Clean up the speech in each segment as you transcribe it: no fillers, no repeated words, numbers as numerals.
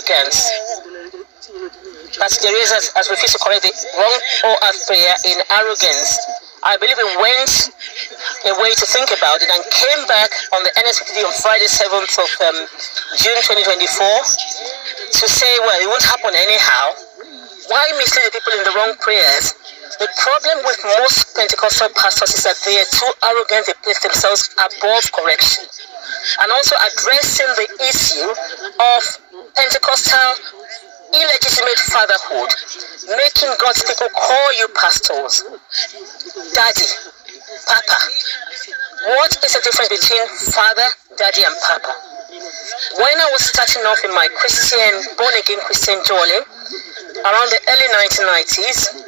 arrogance. Pastor Jerry has refused to correct the wrong or earth prayer in arrogance. I believe he went away to think about it and came back on the NSPD on Friday 7th of June 2024 to say, well, it won't happen anyhow. Why mislead the people in the wrong prayers? The problem with most Pentecostal pastors is that they are too arrogant, they place themselves above correction. And also addressing the issue of Pentecostal illegitimate fatherhood, making God's people call you pastors, daddy, papa. What is the difference between father, daddy, and papa? When I was starting off in my born-again Christian journey, around the early 1990s,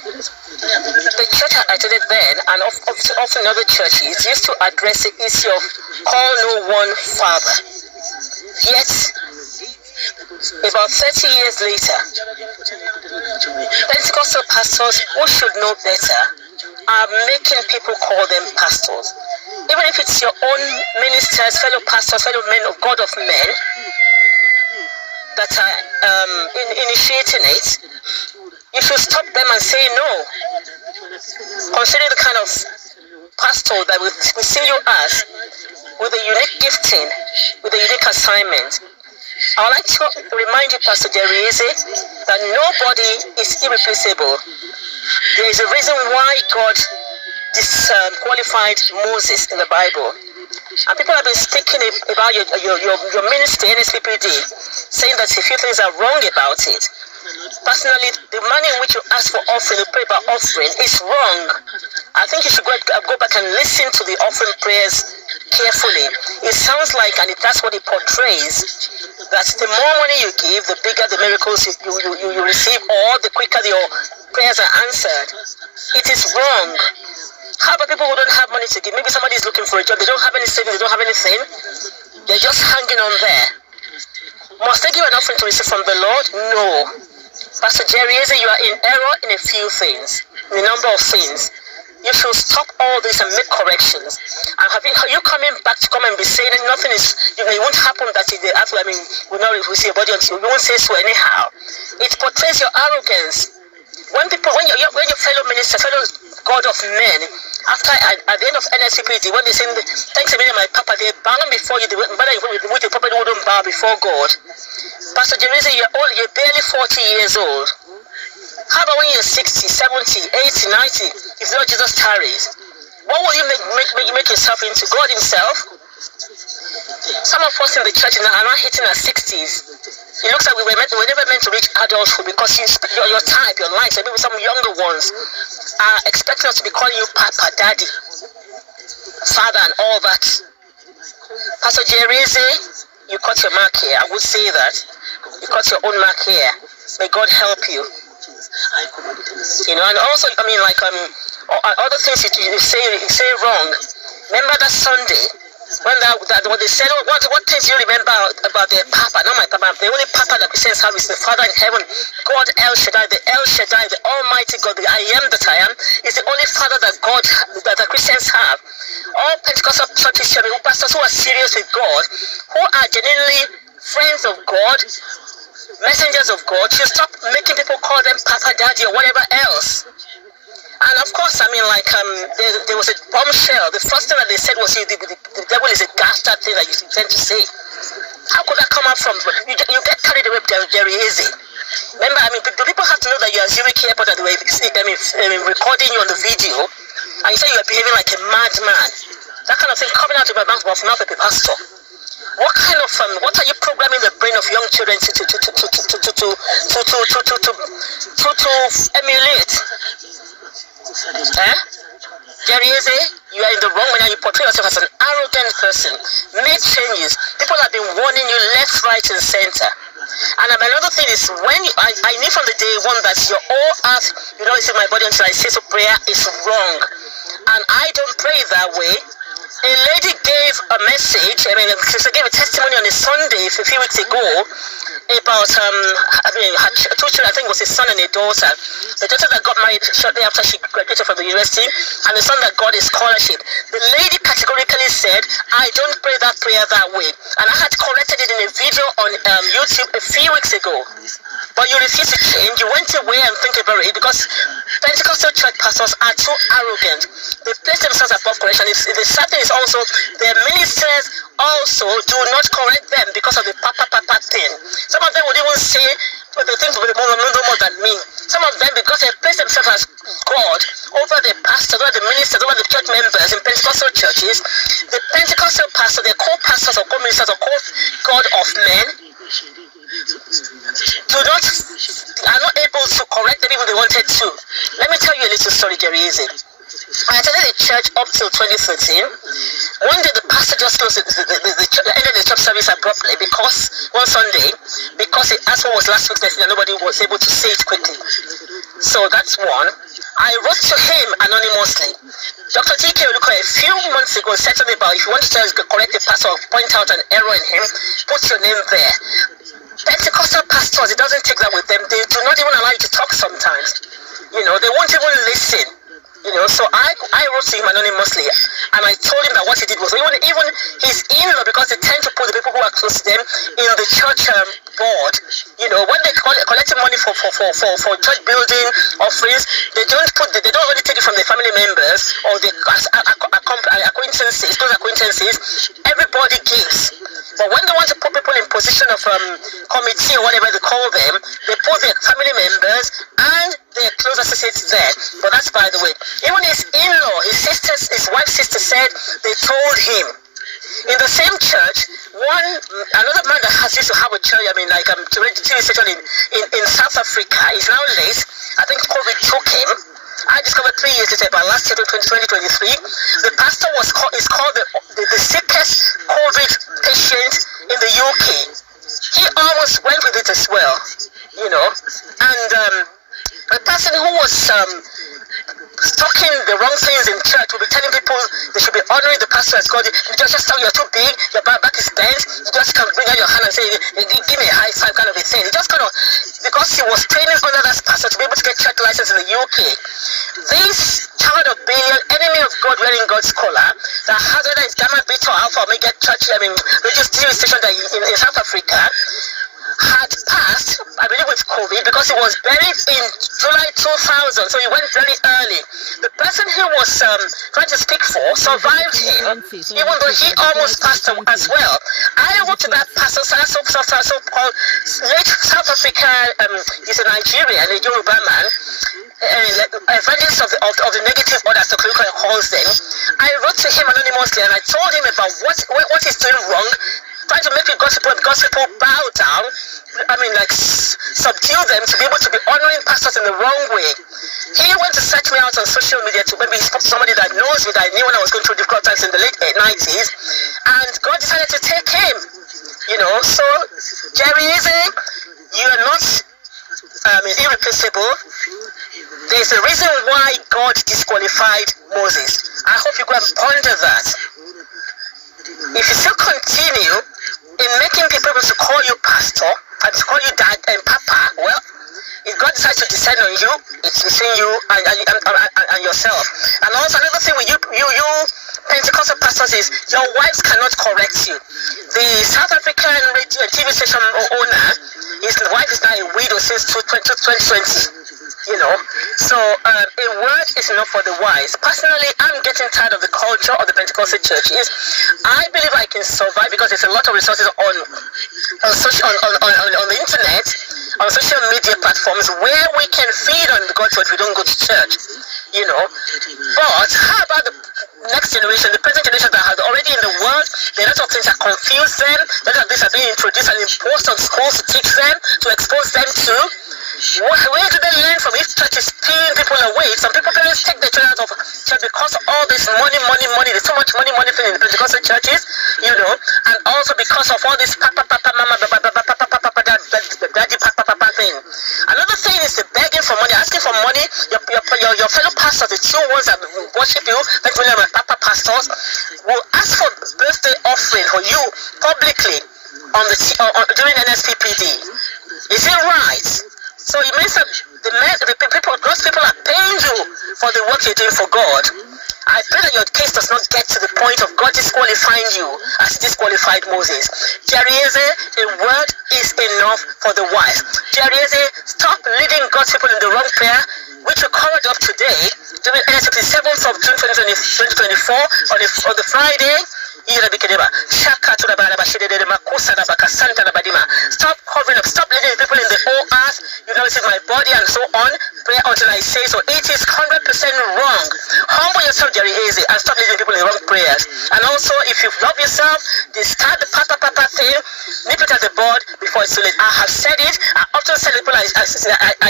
the church I attended then, and often other churches, used to address the issue of call no one father. Yet, about 30 years later, Pentecostal pastors who should know better are making people call them pastors. Even if it's your own ministers, fellow pastors, fellow men of God of men that are initiating it, you should stop them and say no. Consider the kind of pastor that we see you as, with a unique gifting, with a unique assignment. I would like to remind you, Pastor Jerry, that nobody is irreplaceable. There is a reason why God disqualified Moses in the Bible. And people have been speaking about your ministry, NSPPD, saying that a few things are wrong about it. Personally, the manner in which you ask for offering, you pray about offering, is wrong. I think you should go back and listen to the offering prayers carefully. It sounds like, and that's what it portrays, that the more money you give, the bigger the miracles you receive, or the quicker your prayers are answered. It is wrong. How about people who don't have money to give? Maybe somebody is looking for a job, they don't have any savings, they don't have anything. They're just hanging on there. Must they give an offering to receive from the Lord? No. Pastor Jerry, you are in error in a few things, in a number of things. You should stop all this and make corrections. And are you coming back to come and be saying that nothing is, it won't happen that we'll not receive a body until you won't say so anyhow. It portrays your arrogance. When your fellow minister, fellow God of men, at the end of NSPPD, when they say thanks a million, my papa, they bow before you, the way the papa wouldn't bow before God. Pastor Jerry, you're barely 40 years old. How about when you're 60, 70, 80, 90, if Lord Jesus tarries? What will you make yourself into? God himself? Some of us in the church are not hitting our 60s. It looks like we were never meant to reach adulthood, because your type, your likes, maybe some younger ones are expecting us to be calling you Papa, Daddy, Father, and all that. Pastor Jerry, you cut your mark here. I would say that. You cut your own mark here. May God help you. And also, other things you say wrong. Remember that Sunday when they said, what things do you remember about their papa? Not my papa. The only papa that Christians have is the Father in heaven, God El-Shaddai, the Almighty God, the I am that I am, is the only Father that Christians have. All Pentecostal churches, pastors who are serious with God, who are genuinely friends of God, messengers of God, should stop making people call them Papa, Daddy, or whatever else. And of course, there was a bombshell. The first thing that they said was, the devil is a bastard thing that you tend to say. How could that come out from? You get carried away with Jerry Easy. Remember, the people have to know that you are Zurich Airport and they were recording you on the video, and you say you are behaving like a madman. That kind of thing coming out of my mouth of a pastor. What are you programming the brain of young children to emulate? Jerry, you are in the wrong when you portray yourself as an arrogant person. Make changes. People have been warning you left, right, and center. And another thing is, I knew from the day one that your all earth, you don't receive my body until I say so prayer is wrong. And I don't pray that way. A lady gave a message, she gave a testimony on a Sunday a few weeks ago. about had two children. I think it was a son and a daughter. The daughter that got married shortly after she graduated from the university, and the son that got a scholarship. The lady categorically said, "I don't pray that prayer that way," and I had corrected it in a video on YouTube a few weeks ago. But you refuse to change. You went away and think about it because Pentecostal church pastors are too arrogant. They place themselves above correction. The sad thing is also their ministers also do not correct them because of the papa thing. Some of them would even say they think more than me. Some of them, because they place themselves as God over the pastors, over the ministers, over the church members in Pentecostal churches, the Pentecostal pastors, they call pastors or call ministers or call God of men, are not able to correct them even they wanted to. Let me tell you a little story, Jerry Easy. I attended the church up till 2013. One day the pastor just closed ended the church service abruptly because one Sunday, because he asked what was last week's message and nobody was able to say it quickly. So that's one. I wrote to him anonymously. Dr. T.K. Oluko a few months ago said something about if you want to correct the pastor or point out an error in him, put your name there. Pentecostal pastors, it doesn't take that with them. They do not even allow you to talk sometimes. They won't even listen. So I wrote to him anonymously, and I told him that what he did was even his in-law, because they tend to put the people who are close to them in the church board. When they collecting money for church building offerings, they don't only take it from the family members or the acquaintances, close acquaintances. Everybody gives. But when they want to put people in position of committee or whatever they call them, they put their family members and their close associates there. But that's by the way. Even his in-law, his wife's sister said they told him. In the same church, another man that used to have a church, TV station in South Africa, is now late. I think COVID took him. I discovered 3 years later, about last year, 2023, the pastor is called the sickest COVID patient in the UK. He almost went with it as well, and the person who was talking the wrong things in church will be telling people they should be honoring the pastor as God. You just tell you're too big, your back is bent, you just can bring out your hand and say, give me a high five kind of a thing. He just because he was training under that pastor to be able to get church license in the UK. This child of Belial, enemy of God, wearing God's collar, that has whether it's Gamma, Beta, or Alpha, Omega church, radio station in South Africa, had passed, I believe with COVID, because he was buried in July 2000, so he went very early. The person he was trying to speak for survived him, even though he almost passed as well. I wrote to that pastor, so-called late South Africa, he's a Nigerian, a Yoruba man, evangelist of the negative order, so Kluka calls them. I wrote to him anonymously and I told him about what he's doing wrong, trying to make the gospel bow down, subdue them to be able to be honoring pastors in the wrong way. He went to search me out on social media to maybe spoke to somebody that knows me, that I knew when I was going through difficult times in the late 90s, and God decided to take him. So Jerry Easy, you are not irreplaceable. There's a reason why God disqualified Moses. I hope you go and ponder that. If you still continue in making people able to call you pastor and to call you dad and papa, well, if God decides to descend on you, it's between you and yourself. And also another thing with you Pentecostal pastors is your wives cannot correct you. The South African radio and TV station owner, his wife is now a widow since 2020. So a word is enough for the wise. Personally, I'm getting tired of the culture of the Pentecostal churches. I believe I can survive because there's a lot of resources on the internet, on social media platforms where we can feed on God's word. We don't go to church, But how about the next generation, the present generation that has already in the world? There are lots of things that confuse them. Lots of things are being introduced and imposed on schools to teach them, to expose them to. Where do they learn from? If church is peeing people away, some people parents take their children out of church because of all this money. There's so much money thing in the Pentecostal churches, and also because of all this papa, mama, daddy, papa thing. Another thing is the begging for money, asking for money. Your fellow pastors, the true ones that worship you, like papa pastors, will ask for birthday offering for you publicly. during NSPPD. Is it right? So it means that God's people are paying you for the work you're doing for God. I pray that your case does not get to the point of God disqualifying you as he disqualified Moses. Jerieze, a word is enough for the wise. Jerieze, stop leading God's people in the wrong prayer, which you covered up today, during NSPPD 7th of June 2024, on the Friday. Stop covering up, stop leading people in the whole earth. You know, receive my body and so on. Pray until I say so. It is 100% wrong. Humble yourself, Jerry Eze, and stop leading people in wrong prayers. And also, if you love yourself, discard the papa thing, nip it at the board before it's too late. I have said it. I often tell people I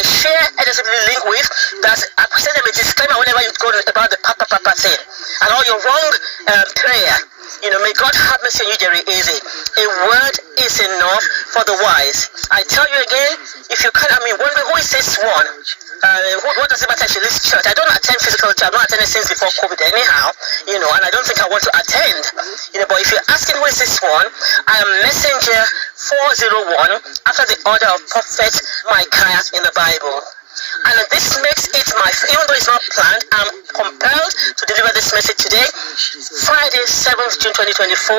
share NSPPD link with that I send them a disclaimer whenever you go about the papa thing and all your wrong prayer. You know, may God have mercy on you, Jerry Eze. A word is enough for the wise. I tell you again, if you can't, wonder who is this one? What does it matter if she leaves church? I don't attend physical church. I've not attended since before COVID anyhow, you know, and I don't think I want to attend. You know, but if you're asking who is this one, I am messenger 401 after the order of Prophet Micaiah in the Bible. And this makes it even though it's not planned, I'm compelled to deliver this message today, Friday, 7th June 2024,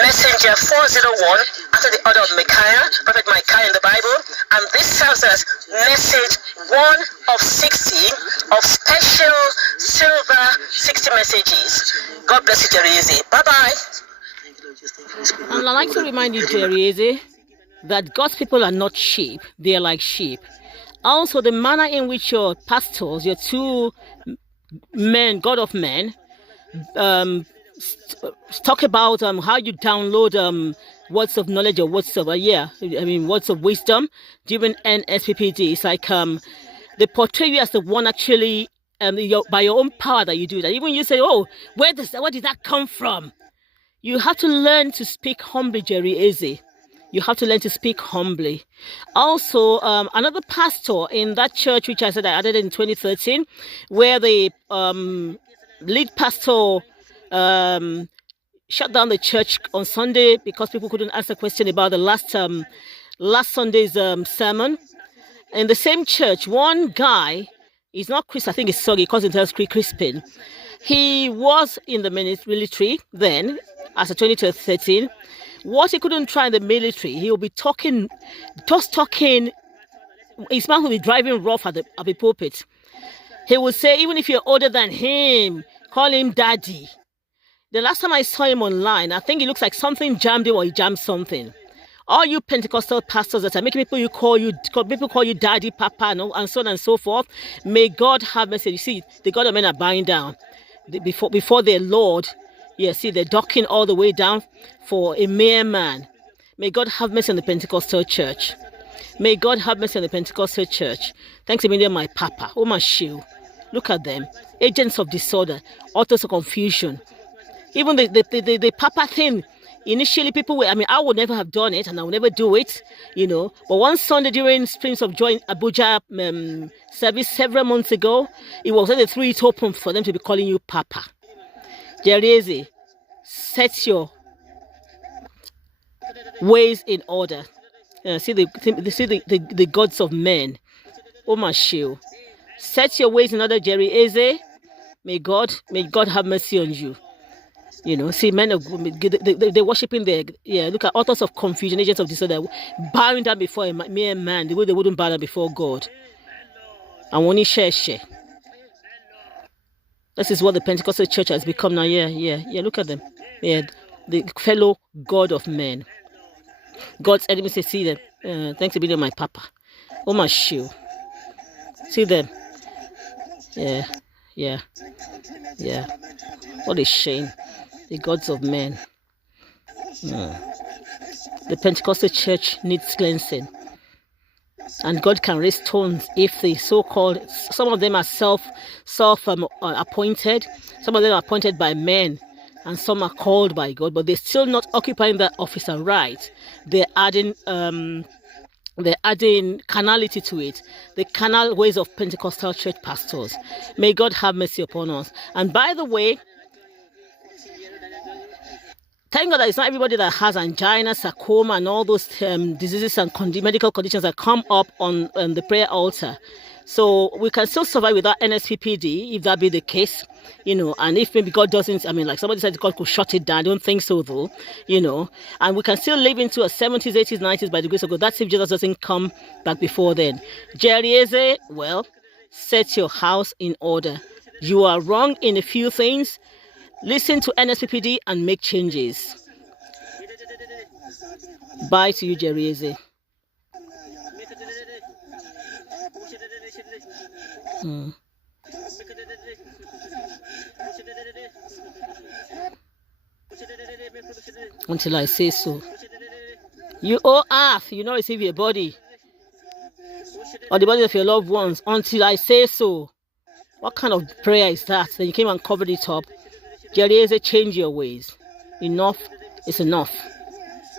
Messenger 401, after the order of Micaiah, Prophet Micaiah in the Bible, and this serves as message 1 of 60 of special silver 60 messages. God bless you, Jerry Eze. Bye-bye. And I'd like to remind you, Jerry Eze, that God's people are not sheep, they are like sheep. Also, the manner in which your pastors, your two men, God of men, talk about how you download words of knowledge or words of words of wisdom during NSPPD. It's like they portray you as the one actually by your own power that you do that. Even you say, "Oh, where did that come from?" You have to learn to speak humbly, Jerry Eze. You have to learn to speak humbly. Also, another pastor in that church, which I said I added in 2013, where the lead pastor shut down the church on Sunday because people couldn't answer a question about the last Sunday's sermon. In the same church, one guy, he's not Chris, I think it's Soggy, he calls himself Crispin. He was in the military then, as a 2013. What he couldn't try in the military, he will be talking, his man will be driving rough at the pulpit. He will say, even if you're older than him, call him daddy. The last time I saw him online, I think it looks like something jammed him or he jammed something. All you Pentecostal pastors that are making people call you daddy, papa, and so on and so forth, may God have mercy. You see, the God of men are bowing down before their Lord. Yeah, see, they're docking all the way down for a mere man. May God have mercy on the Pentecostal church. May God have mercy on the Pentecostal church. Thanks a million, my papa. Oh, my shoe. Look at them. Agents of disorder, authors of confusion. Even the papa thing, initially people were, I would never have done it and I would never do it, you know. But one Sunday during Springs of Joy in Abuja service several months ago, it was when they threw it open for them to be calling you papa. Jerry Eze, set your ways in order. See the gods of men. Oh my shield. Set your ways in order, Jerry Eze. May God have mercy on you. You know, see, men of they're worshiping look at authors of confusion, agents of disorder, bowing down before a mere man, the way they wouldn't bow down before God. And when he share. This is what the Pentecostal church has become now. Yeah. Look at them. Yeah, the fellow God of men. God's enemies say, see them. Thanks to be my papa. Oh my shoe. See them. Yeah. What a shame. The gods of men. The Pentecostal church needs cleansing. And God can raise stones if the so-called, some of them are self-appointed, some of them are appointed by men, and some are called by God, but they're still not occupying that office and right. They're adding carnality to it, the carnal ways of Pentecostal church pastors. May God have mercy upon us. And by the way, thank God that it's not everybody that has angina, sarcoma, and all those diseases and medical conditions that come up on the prayer altar. So we can still survive without NSPPD if that be the case, and if maybe God doesn't, like somebody said God could shut it down. I don't think so though, and we can still live into our 70s, 80s, 90s by the grace of God. That's if Jesus doesn't come back before then. Jerry Eze, well, set your house in order. You are wrong in a few things. Listen to NSPPD and make changes. Bye to you, Jerry Eze. Until I say so. You owe earth, you not receive your body or the body of your loved ones until I say so. What kind of prayer is that? Then you came and covered it up. Jerry Eze, change your ways. Enough is enough.